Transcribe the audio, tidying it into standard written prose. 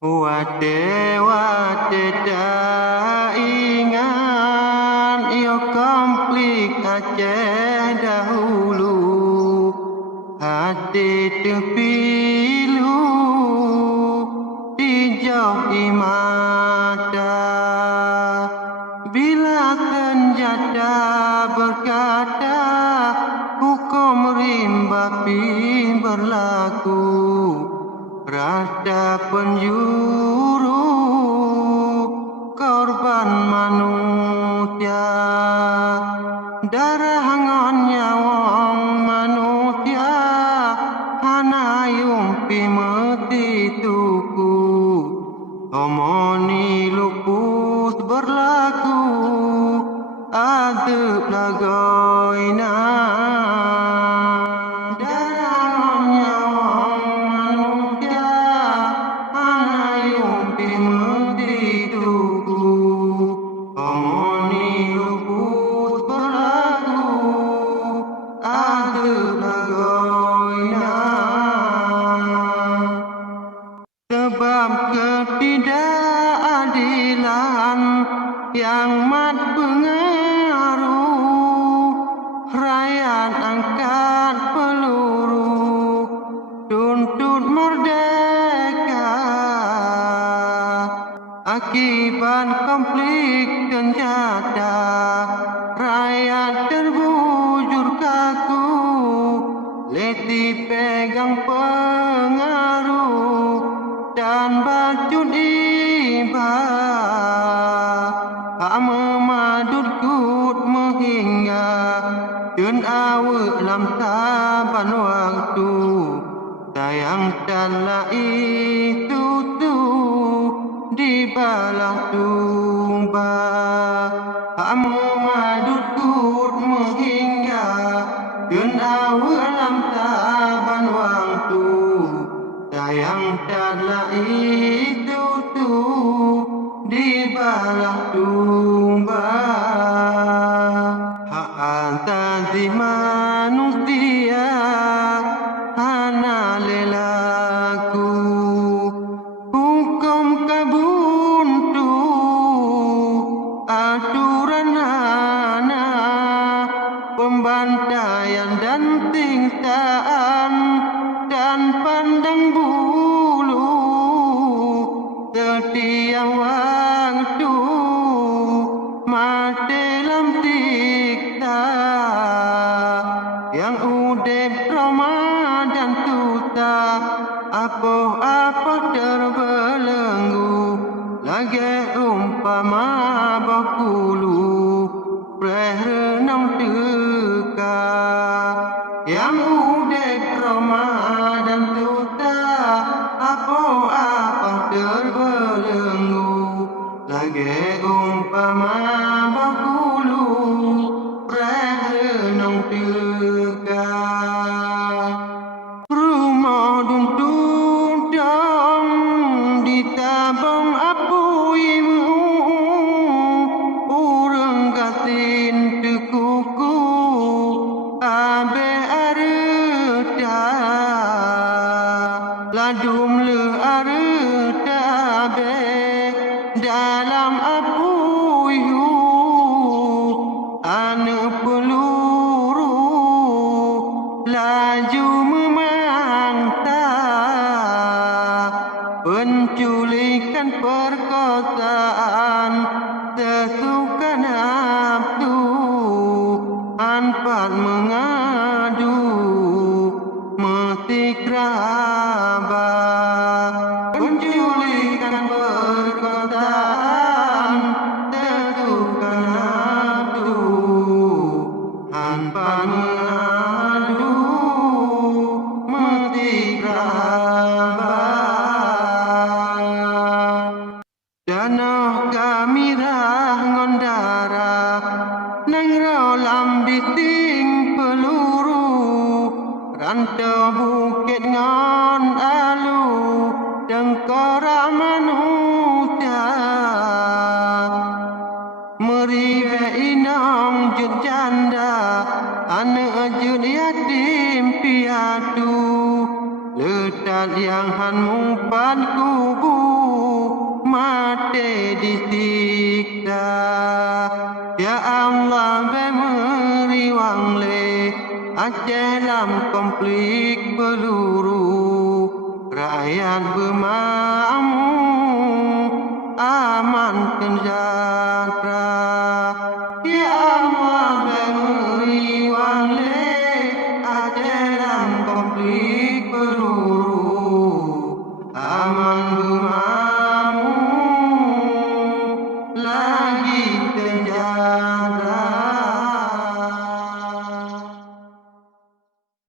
Wate tak ingat iyo konflik Aceh dahulu, hati terpilu di jauh mata. Bila senjata berkata, hukum rimba berlaku, rasa penjuru korban manusia. Darah nyawang manusia hana yumpi meti tuku, homoni lupus berlaku adep lagoina. Sebab ketidakadilan yang mat pengaruh, rakyat angkat peluru tuntut merdeka. Akibat konflik senjata, rakyat terbujur kaku, letih pegang pengaruh dan bacut iba. Hak memadut kut menghingga dan awak lam taban waktu. Sayang tanlah itu tu di balah tumba. Hak memadut kut menghingga dan awak lam taban waktu. Sayang tanlah itu tu di balah tumba. Hak asasi manusia hana lelaku, hukum kabuntu aturan hana, pembantaian dan siksaan dan pandang bulu. Setiap waktu mati dalam siksa, yang udip Ramadan susah, apa-apa terbelenggu, lagi umpama bakulu preh renang teka. Yang udip Ramadan susah, apa-apa terbelenggu, lagi umpama bakulu preh renang teka. Rumah duntun dong ditabung apuimu, urang kasin tekuku abe areta, ladum le areta abe dalam apuihu, ane peluru laju memantah, penculikan perkosaan sesuka nafsu, anpat mengadu mesti kerabat. Penculikan perkosaan sesuka nafsu, anpat mengadu mesti kerabat. Danoh kami rah ngondara nang rolam biting peluru, rantau bukit ngon alu dengkora manusia. Meribe inong jut janda, anak jut yatim piatu, letak yang han mumpan kubu mati disiksa. Ya Allah, beri wang le Aceh lam komplit